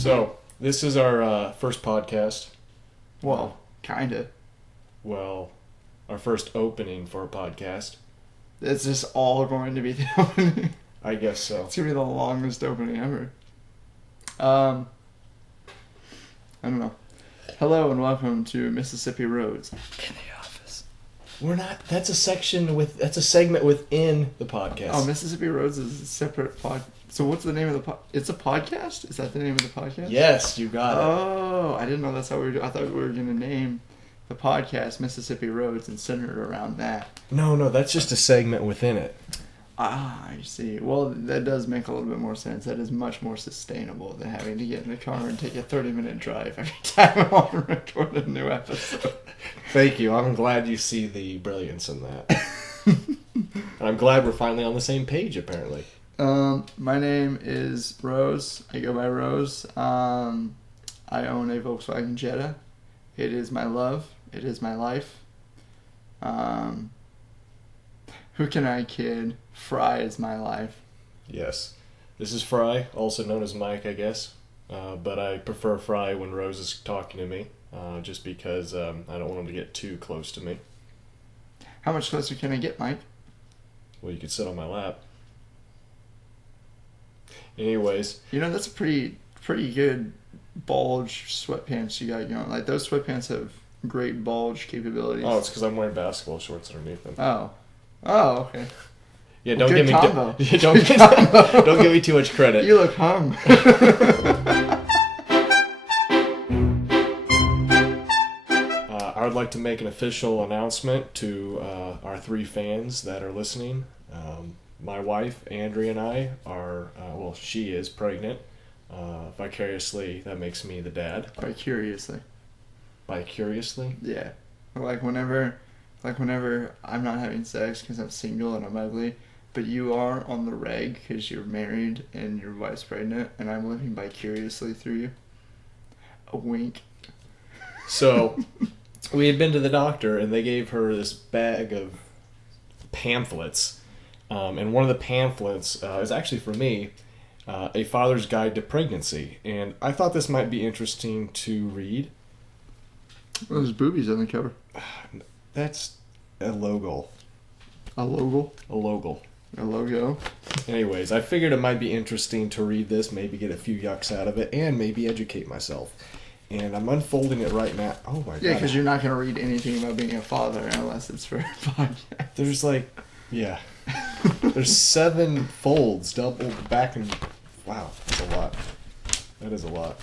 So, this is our first podcast. Well, kinda. Well, our first opening for a podcast. It's just all going to be the opening. I guess so. It's gonna be the longest opening ever. I don't know. Hello and welcome to Mississippi Roads. In the office. We're not. That's a segment within the podcast. Oh, Mississippi Roads is a separate pod. So what's the name of the It's a podcast? Is that the name of the podcast? Yes, you got it. Oh, I didn't know that's how we were doing. I thought we were gonna name the podcast Mississippi Roads and center it around that. No, that's just a segment within it. Ah, I see. Well, that does make a little bit more sense. That is much more sustainable than having to get in the car and take a 30-minute drive every time I want to record a new episode. Thank you. I'm glad you see the brilliance in that. And I'm glad we're finally on the same page, apparently. My name is Rose. I go by Rose. I own a Volkswagen Jetta. It is my love. It is my life. Who can I kid? Fry is my life. Yes. This is Fry, also known as Mike, I guess. But I prefer Fry when Rose is talking to me, just because I don't want him to get too close to me. How much closer can I get, Mike? Well, you could sit on my lap. Anyways. You know, that's a pretty good bulge sweatpants you got going. Like, those sweatpants have great bulge capabilities. Oh, it's because I'm wearing basketball shorts underneath them. Oh, okay. Yeah, don't good give me combo. Don't give me too much credit. You look hung. I would like to make an official announcement to our 3 fans that are listening. My wife, Andrea, and I are, she is pregnant. Vicariously, that makes me the dad. Vicariously? Yeah. Like whenever I'm not having sex because I'm single and I'm ugly, but you are on the reg because you're married and your wife's pregnant, and I'm living vicariously through you. A wink. So, we had been to the doctor, and they gave her this bag of pamphlets. And one of the pamphlets is actually for me, A Father's Guide to Pregnancy. And I thought this might be interesting to read. Well, there's boobies on the cover. That's a logo. A logo? A logo. A logo. Anyways, I figured it might be interesting to read this, maybe get a few yucks out of it, and maybe educate myself. And I'm unfolding it right now. Oh my god. Yeah, because you're not going to read anything about being a father unless it's for a podcast. There's there's 7 folds, double back and... Wow, that's a lot. That is a lot.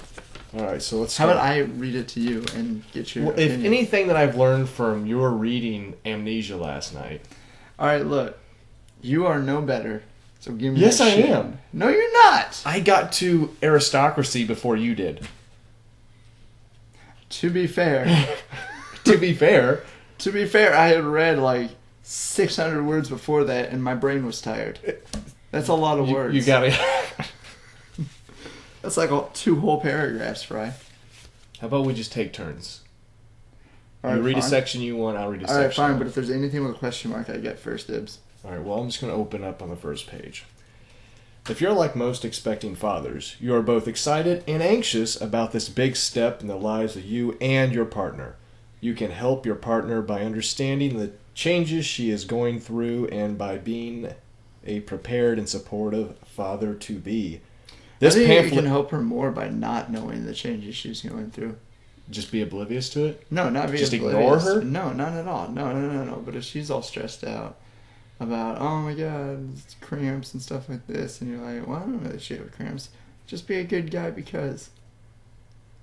Alright, so let's start. How about I read it to you and get your opinion? If anything that I've learned from your reading Amnesia last night... Alright, look. You are no better, so give me Yes, that shit. I am. No, you're not! I got to aristocracy before you did. To be fair... To be fair, I had read like 600 words before that, and my brain was tired. That's a lot of words. You gotta... That's like 2 whole paragraphs, Fry. How about we just take turns? All You right, read fine. a section you want, I'll read a section. Alright, fine, but if there's anything with a question mark, I get first dibs. Alright, well, I'm just going to open up on the first page. If you're like most expecting fathers, you are both excited and anxious about this big step in the lives of you and your partner. You can help your partner by understanding the changes she is going through and by being a prepared and supportive father-to-be. I think you can help her more by not knowing the changes she's going through. Just be oblivious to it? No, not be just oblivious. Ignore her? No, not at all. No. But if she's all stressed out about, oh my god, it's cramps and stuff like this, and you're like, well, I don't know that she have cramps. Just be a good guy because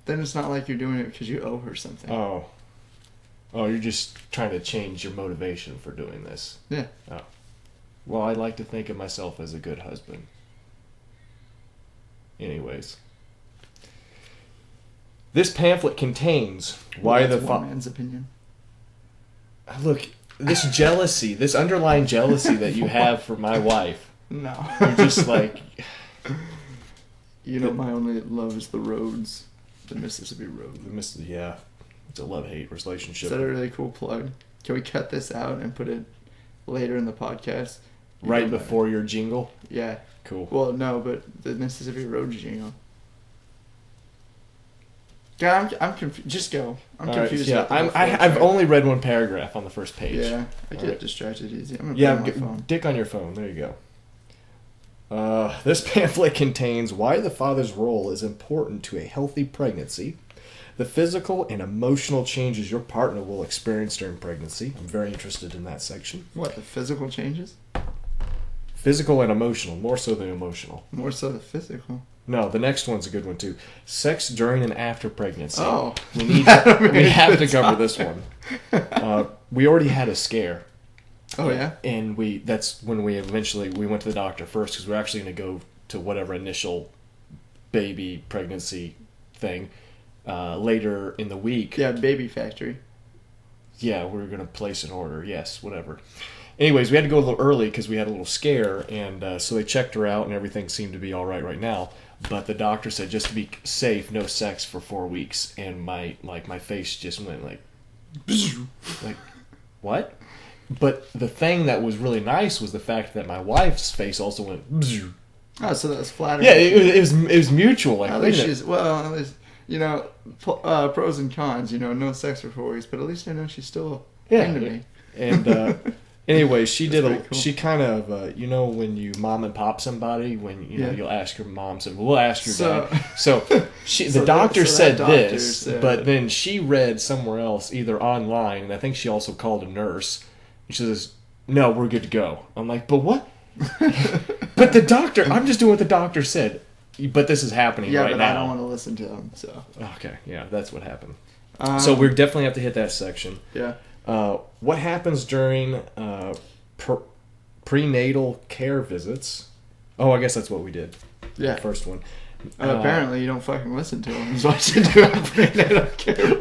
then it's not like you're doing it because you owe her something. Oh, you're just trying to change your motivation for doing this. Yeah. Oh. Well, I like to think of myself as a good husband. Anyways. This pamphlet contains why that's one man's opinion. Look, this jealousy, this underlying jealousy that you have for my wife. No. You're just like... You know, my only love is the roads. The Mississippi Road. Yeah. It's a love-hate relationship. Is that a really cool plug? Can we cut this out and put it later in the podcast? Right before your jingle? Yeah. Cool. Well, no, but the Mississippi Road jingle. Yeah, I'm confused. Just go. I'm confused. Yeah, I've only read one paragraph on the first page. Yeah, I get distracted easy. I'm gonna put it on my phone. Dick on your phone. There you go. This pamphlet contains why the father's role is important to a healthy pregnancy, the physical and emotional changes your partner will experience during pregnancy. I'm very interested in that section. What, the physical changes? Physical and emotional, more so than emotional. More so the physical. No, the next one's a good one too. Sex during and after pregnancy. Oh, we have to cover this one. We already had a scare. Oh yeah, and that's when we went to the doctor first because we're actually going to go to whatever initial baby pregnancy thing later in the week. Yeah, baby factory. Yeah, we were going to place an order. Yes, whatever. Anyways, we had to go a little early because we had a little scare, and so they checked her out, and everything seemed to be all right now. But the doctor said just to be safe, no sex for 4 weeks, and my face just went like what? But the thing that was really nice was the fact that my wife's face also went. Oh, so that was flattering. Yeah, it was mutual. Like, at least pros and cons. No sex for 4 weeks, but at least I know she's still into me. And anyway, she did cool. She kind of when you mom and pop somebody when you'll ask your mom, so we'll ask your dad. So the doctor said this, but then she read somewhere else, either online, and I think she also called a nurse. She says, "No, we're good to go." I'm like, "But what?" But the doctor, I'm just doing what the doctor said. But this is happening right now. Yeah, but I don't want to listen to him, so. Okay, yeah, that's what happened. So we definitely have to hit that section. Yeah. What happens during prenatal care visits? Oh, I guess that's what we did. Yeah. The first one. Apparently you don't fucking listen to him. That's what you do in prenatal care.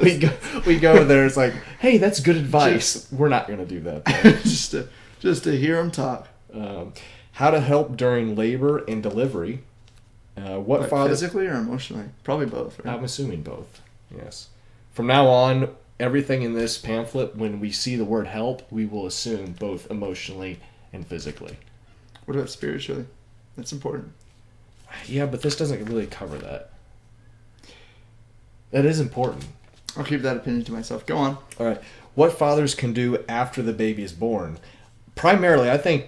We go there. It's like, hey, that's good advice. We're not going to do that. just to hear him talk. How to help during labor and delivery. Physically or emotionally? Probably both. Right? I'm assuming both. Yes. From now on, everything in this pamphlet, when we see the word help, we will assume both emotionally and physically. What about spiritually? That's important. Yeah, but this doesn't really cover that. That is important. I'll keep that opinion to myself. Go on. All right. What fathers can do after the baby is born? Primarily, I think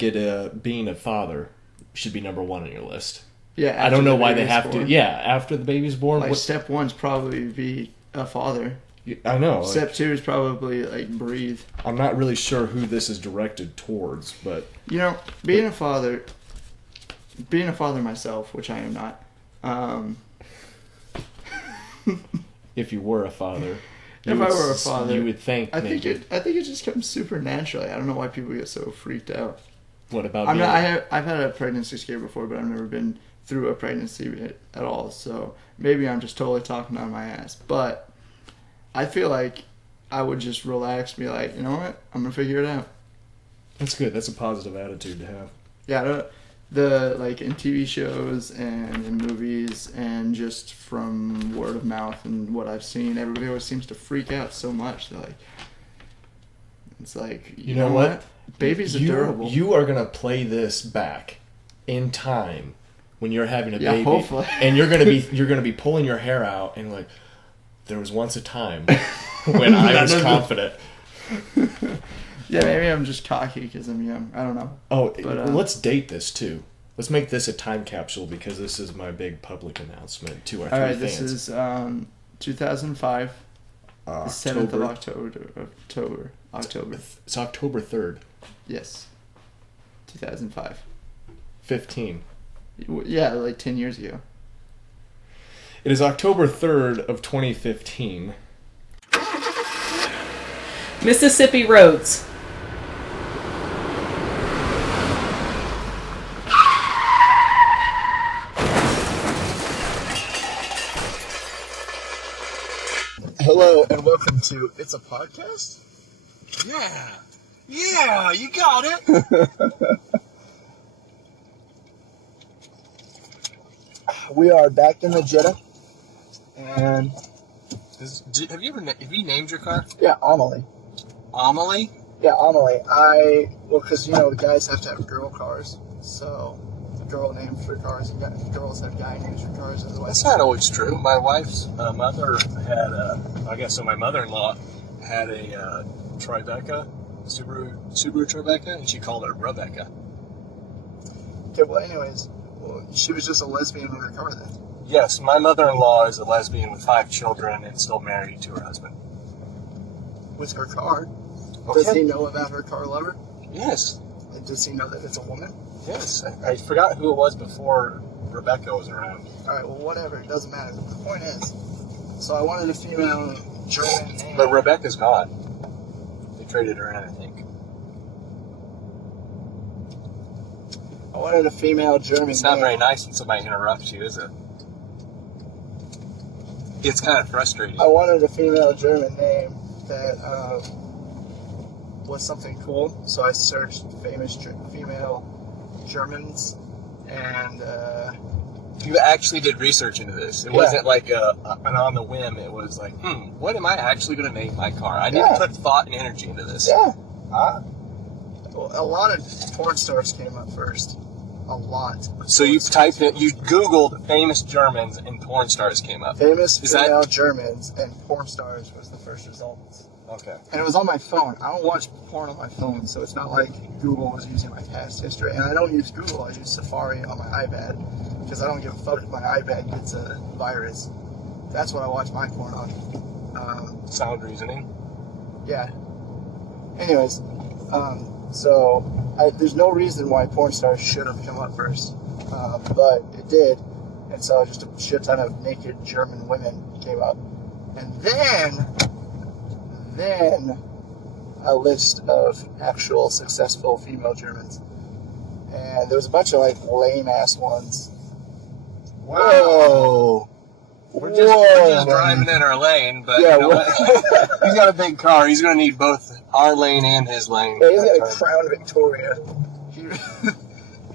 being a father should be number one on your list. Yeah, I don't know why they have to. Yeah, after the baby's born. Like step one's probably be a father. I know. Step two is probably breathe. I'm not really sure who this is directed towards, but being a father myself, which I am not. If you were a father, if I were a father, you would think. I think it just comes super naturally. I don't know why people get so freaked out. What about? I've had a pregnancy scare before, but I've never been through a pregnancy at all. So maybe I'm just totally talking out of my ass, but. I feel like I would just relax, be like, you know what, I'm gonna figure it out. That's good. That's a positive attitude to have. Yeah, in TV shows and in movies and just from word of mouth and what I've seen, everybody always seems to freak out so much. They're like, it's like, you know what? Babies are durable. You are gonna play this back in time when you're having a baby, hopefully, and you're gonna be pulling your hair out and like. There was once a time when I was confident. Yeah, maybe I'm just cocky because I'm young. I don't know. Oh, but, let's date this too. Let's make this a time capsule because this is my big public announcement to our three fans. This is 2005. The 7th of October. It's October 3rd. Yes. 2005. 15. Yeah, 10 years ago. It is October 3rd of 2015. Mississippi roads. Hello and welcome to It's a Podcast? Yeah, you got it. We are back in the Jetta. And have you named your car? Yeah, Amelie. Amelie? Yeah, Amelie. Because the guys have to have girl cars, so girl names for cars, and girls have guy names for cars. Otherwise, That's not always true. My wife's mother had my mother-in-law had a Tribeca, Subaru Tribeca, and she called her Rebecca. Okay, well, anyways, she was just a lesbian with her car then. Yes, my mother-in-law is a lesbian with 5 children and still married to her husband. With her car. Okay. Does he know about her car lover? Yes. Does he know that it's a woman? Yes. I forgot who it was before Rebecca was around. Alright, well, whatever. It doesn't matter. The point is, so I wanted a female German name. But Rebecca's gone. They traded her in, I think. I wanted a female German It's not name. very nice when somebody interrupts you, is it? It's kind of frustrating. I wanted a female German name that was something cool, so I searched famous female Germans, and You actually did research into this. It wasn't like an on the whim. It was like, what am I actually going to name my car? I need to put thought and energy into this. yeah, well, a lot of porn stars came up first. A lot. So you typed it, you Googled famous Germans and porn stars came up. Famous Is female that- Germans and porn stars was the first results. Okay. And it was on my phone. I don't watch porn on my phone, so it's not like Google was using my past history. And I don't use Google, I use Safari on my iPad, because I don't give a fuck if my iPad gets a virus. That's what I watch my porn on. Sound reasoning. Yeah. Anyways, there's no reason why porn stars should have come up first, but it did, and so just a shit ton of naked German women came up, and then a list of actual successful female Germans, and there was a bunch of like lame ass ones. Whoa. We're just driving in our lane, but Yeah, you know what? He's got a big car. He's going to need both our lane and his lane. Yeah, he's got a Crown Victoria.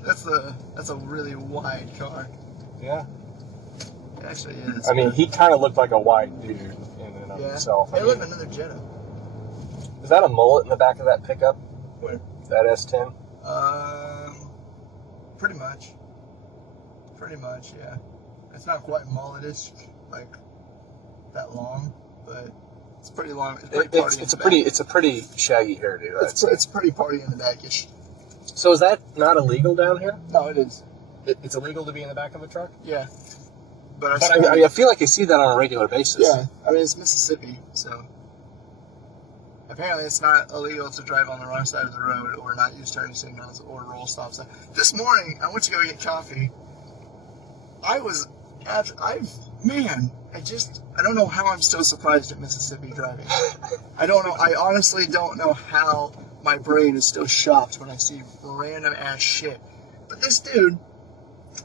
That's a really wide car. Yeah. It actually is. I mean, he kind of looked like a white dude in and of himself. Hey, look, another Jetta. Is that a mullet in the back of that pickup? Where? That S10? Pretty much. Pretty much, yeah. It's not quite mulletish, like that long, but it's pretty long. It's a pretty shaggy hairdo. It's pretty party in the backish. So is that not illegal down here? No, it is. It's illegal to be in the back of a truck? Yeah. But I feel like I see that on a regular basis. Yeah, I mean, it's Mississippi, so apparently it's not illegal to drive on the wrong side of the road or not use turning signals or roll stop signs. This morning, I went to go get coffee. I don't know how I'm still surprised at Mississippi driving. I don't know. I honestly don't know how my brain is still shocked when I see random ass shit. But this dude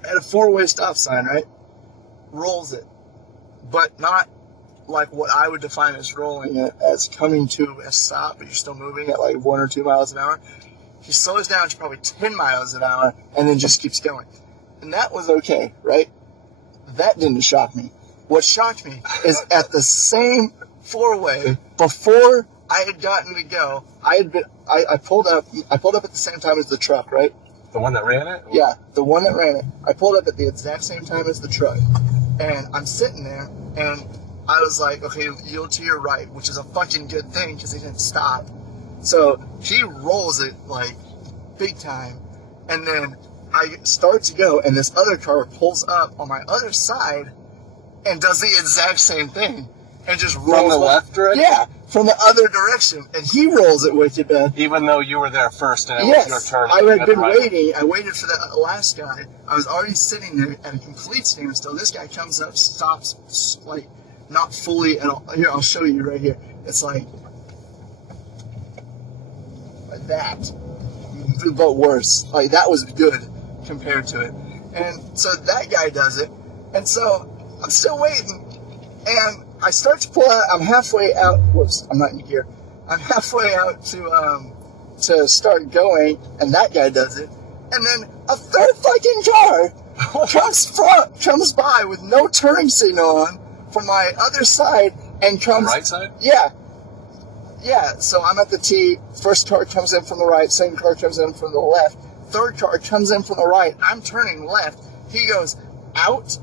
at a 4-way stop sign, right? Rolls it. But not like what I would define as rolling it as coming to a stop, but you're still moving at like 1 or 2 miles an hour. He slows down to probably 10 miles an hour and then just keeps going. And that was okay, right? That didn't shock me. What shocked me is at the same 4-way, before I had gotten to go, I pulled up at the same time as the truck, right? The one that ran it? Yeah, the one that ran it. I pulled up at the exact same time as the truck. And I'm sitting there, and I was like, okay, yield to your right, which is a fucking good thing, because he didn't stop. So he rolls it, like, big time. And then I start to go, and this other car pulls up on my other side and does the exact same thing. And just rolls From the left direction? Yeah, from the other direction. And he rolls it wicked bad. Even though you were there first and it Yes, was your turn. I had been waiting. I waited for the last guy. I was already sitting there at a complete standstill. This guy comes up, stops, like, not fully at all. Here, I'll show you right here. It's like that. But worse. Like, that was good compared to it. And so that guy does it. And so I'm still waiting. And I start to pull out. I'm halfway out. Whoops, I'm not in gear. I'm halfway out to start going. And that guy does it. And then a third fucking car comes by with no turning signal on from my other side and comes. The right side? Yeah. Yeah, so I'm at the T. First car comes in from the right. Second car comes in from the left. third car comes in from the right. I'm turning left. He goes out,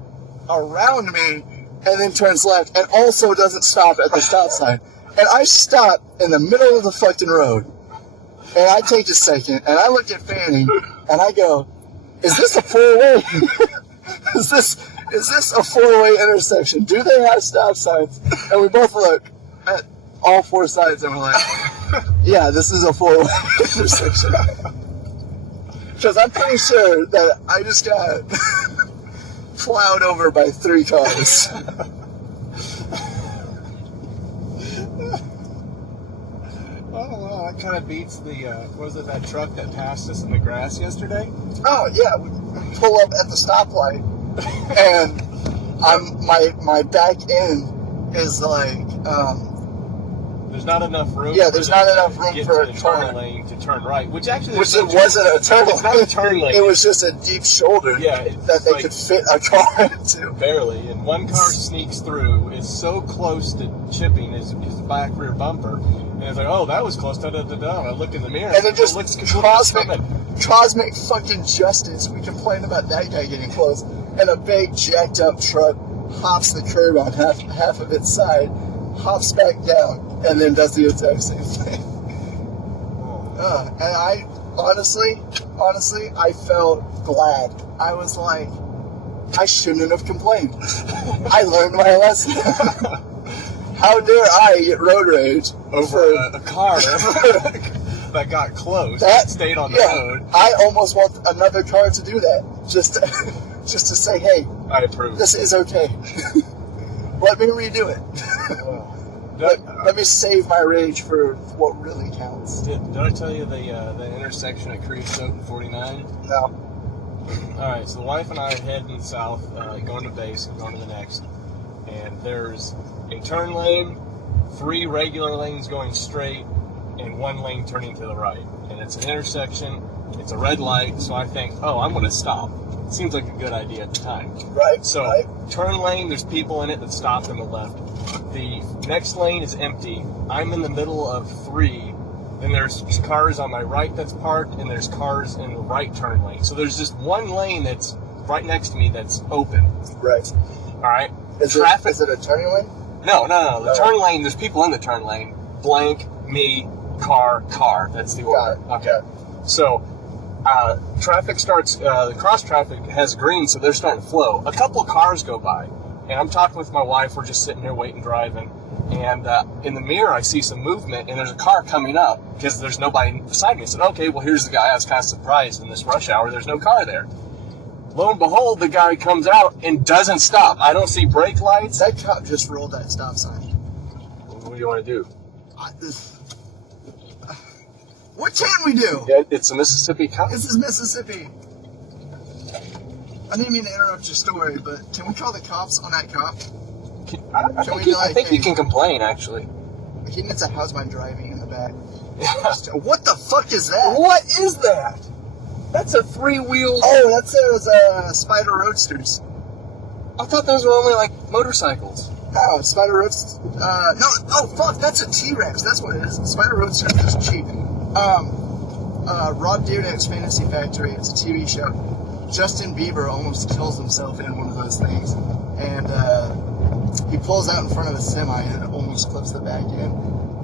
around me, and then turns left, and also doesn't stop at the stop sign. And I stop in the middle of the fucking road. And I take a second, and I look at Fanny, and I go, is this a four-way? Is this a four-way intersection? Do they have stop signs? And we both look at all four sides, and we're like, yeah, this is a four-way intersection. Because I'm pretty sure that I just got plowed over by 3 cars. Oh, that kind of beats the, that truck that passed us in the grass yesterday? Oh, yeah, we pull up at the stoplight, and my back end is like, there's not enough room. Yeah, there's not enough room to for a turn lane to turn right, which actually it wasn't a turn lane. It's not a turn lane. It was just a deep shoulder that they could fit a car into. Barely, and one car sneaks through. It's so close to chipping his back rear bumper, and it's like, oh, that was close. Da da da da. And I look in the mirror, and it just looks cosmic fucking justice. We complained about that guy getting close, and a big jacked up truck hops the curb on half of its side, hops back down, and then does the exact same thing. And I honestly, I felt glad. I was like, I shouldn't have complained. I learned my lesson. How dare I get road rage over a car that got close, that stayed on the road. I almost want another car to do that, just to say, hey, I approve. This is okay. Let me redo it. Let me save my rage for what really counts. Did I tell you the intersection at Creosote and 49? No. Alright, so the wife and I are heading south, going to base and going to the next. And there's a turn lane, 3 regular lanes going straight, and 1 lane turning to the right. And it's an intersection, it's a red light, so I think, oh, I'm going to stop. It seems like a good idea at the time. Right. So, turn lane, there's people in it that stopped on the left. The next lane is empty. I'm in the middle of 3. Then there's cars on my right that's parked, and there's cars in the right turn lane. So there's just 1 lane that's right next to me that's open. Right. All right. Is it a turning lane? No. The turn lane, there's people in the turn lane. Blank, me, car. That's the order. Okay. So, traffic starts, the cross traffic has green, so they're starting to flow. A couple cars go by, and I'm talking with my wife. We're just sitting there waiting, driving. And in the mirror, I see some movement, and there's a car coming up because there's nobody beside me. I said, okay, well, here's the guy. I was kind of surprised in this rush hour. There's no car there. Lo and behold, the guy comes out and doesn't stop. I don't see brake lights. That cop just rolled that stop sign. What do you want to do? What can we do? Yeah, it's a Mississippi cop. This is Mississippi. I didn't mean to interrupt your story, but can we call the cops on that cop? I think you can complain, actually. He needs a how's my driving in the back. What the fuck is that? What is that? That's a 3-wheel... Oh, that's those Spider Roadsters. I thought those were only like motorcycles. Oh, Spider Roadsters. No, oh fuck, that's a T-Rex. That's what it is. Spider Roadster is just cheap. Rob Dyrdek's Fantasy Factory. It's a TV show. Justin Bieber almost kills himself in one of those things, and he pulls out in front of a semi and almost clips the back end.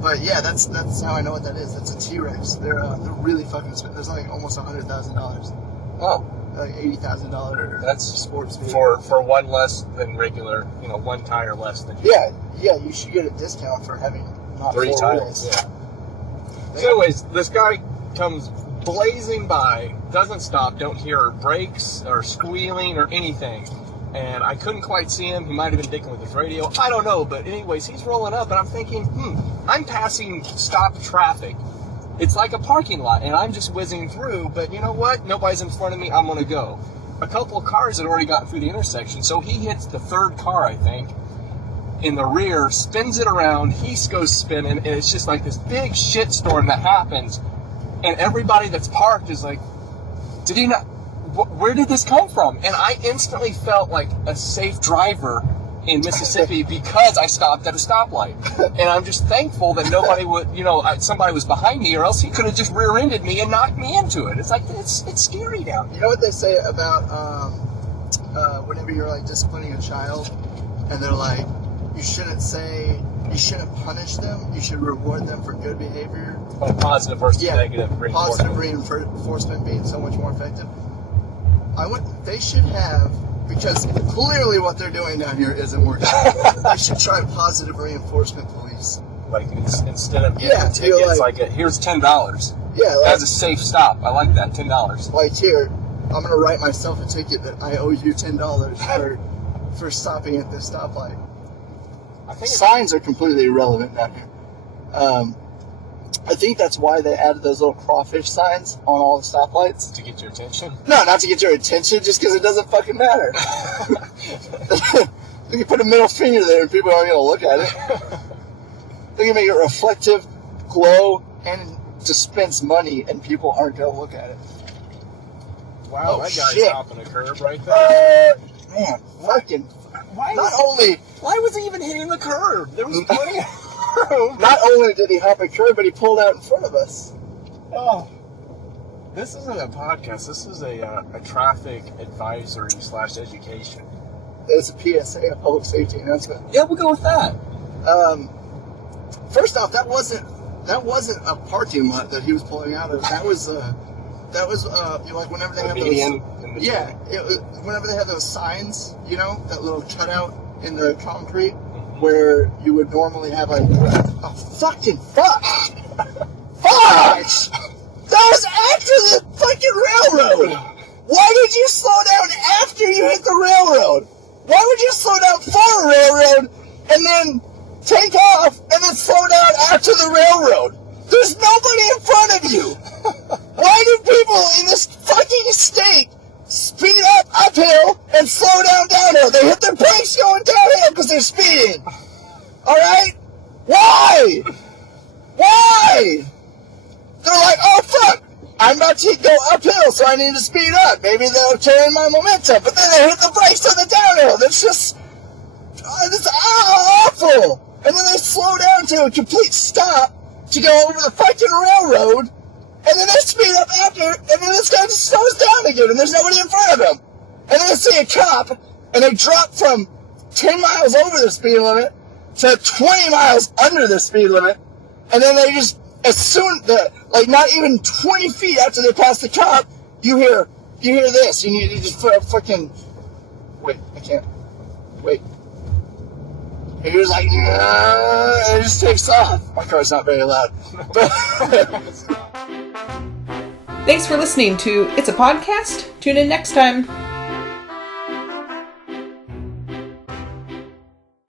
But yeah, that's how I know what that is. That's a T-Rex. They're really fucking expensive. There's like almost $100,000. Oh. Like $80,000. That's sports vehicle. for one less than regular, 1 tire less than. Yeah. You should get a discount for having not 3 tires. Yeah. So anyways, this guy comes blazing by, doesn't stop, don't hear brakes or squealing or anything. And I couldn't quite see him. He might have been dicking with his radio. I don't know. But anyways, he's rolling up, and I'm thinking, I'm passing stopped traffic. It's like a parking lot, and I'm just whizzing through. But you know what? Nobody's in front of me. I'm going to go. A couple of cars had already gotten through the intersection, so he hits the 3rd car, I think, in the rear, spins it around. He goes spinning, and it's just like this big shitstorm that happens. And everybody that's parked is like, did he not... Where did this come from? And I instantly felt like a safe driver in Mississippi because I stopped at a stoplight. And I'm just thankful that nobody would, somebody was behind me, or else he could have just rear-ended me and knocked me into it. It's like, it's scary down here. You know what they say about whenever you're like disciplining a child, and they're like, you shouldn't punish them, you should reward them for good behavior. Like positive versus negative reinforcement. Positive reinforcement being so much more effective. They should have, because clearly what they're doing down here isn't working. They should try positive reinforcement police. Like instead of getting tickets, here's $10. Yeah, that's a safe stop. I like that, $10. Like here, I'm gonna write myself a ticket that I owe you $10 for stopping at this stoplight. I think signs are completely irrelevant down here. I think that's why they added those little crawfish signs on all the stoplights. To get your attention? No, not to get your attention, just because it doesn't fucking matter. They can put a middle finger there and people aren't going to look at it. They can make it reflective, glow, and dispense money, and people aren't going to look at it. Wow, that guy's hopping a curb right there. Man, fucking... Why was he even hitting the curb? There was plenty of room. Not only did he hop a curb, but he pulled out in front of us. Oh. This isn't a podcast. This is a traffic advisory / education. It's a PSA, a public safety announcement. Yeah, we'll go with that. First off, that wasn't a parking lot that he was pulling out of. That was like whenever they have those. Yeah, whenever they have those signs, that little cutout in the concrete, where you would normally have like, oh fucking fuck! Fuck! That was after the fucking railroad! Why did you slow down after you hit the railroad? Why would you slow down for a railroad and then take off and then slow down after the railroad? There's nobody in front of you! Why do people in this fucking state speed up uphill and slow down downhill? They hit their brakes going downhill because they're speeding. Alright? Why? Why? They're like, oh fuck, I'm about to go uphill, so I need to speed up. Maybe they'll turn my momentum, but then they hit the brakes on the downhill. That's just, it's awful. And then they slow down to a complete stop to go over the fucking railroad, and then they speed up after, and then this guy just slows down again, and there's nobody in front of him. And then they see a cop, and they drop from 10 miles over the speed limit to 20 miles under the speed limit, and then they just, as soon, not even 20 feet after they pass the cop, you hear this, and you just fucking, wait, I can't, wait. And he was like, nah, and it just takes off. My car's not very loud. Thanks for listening to It's a Podcast. Tune in next time.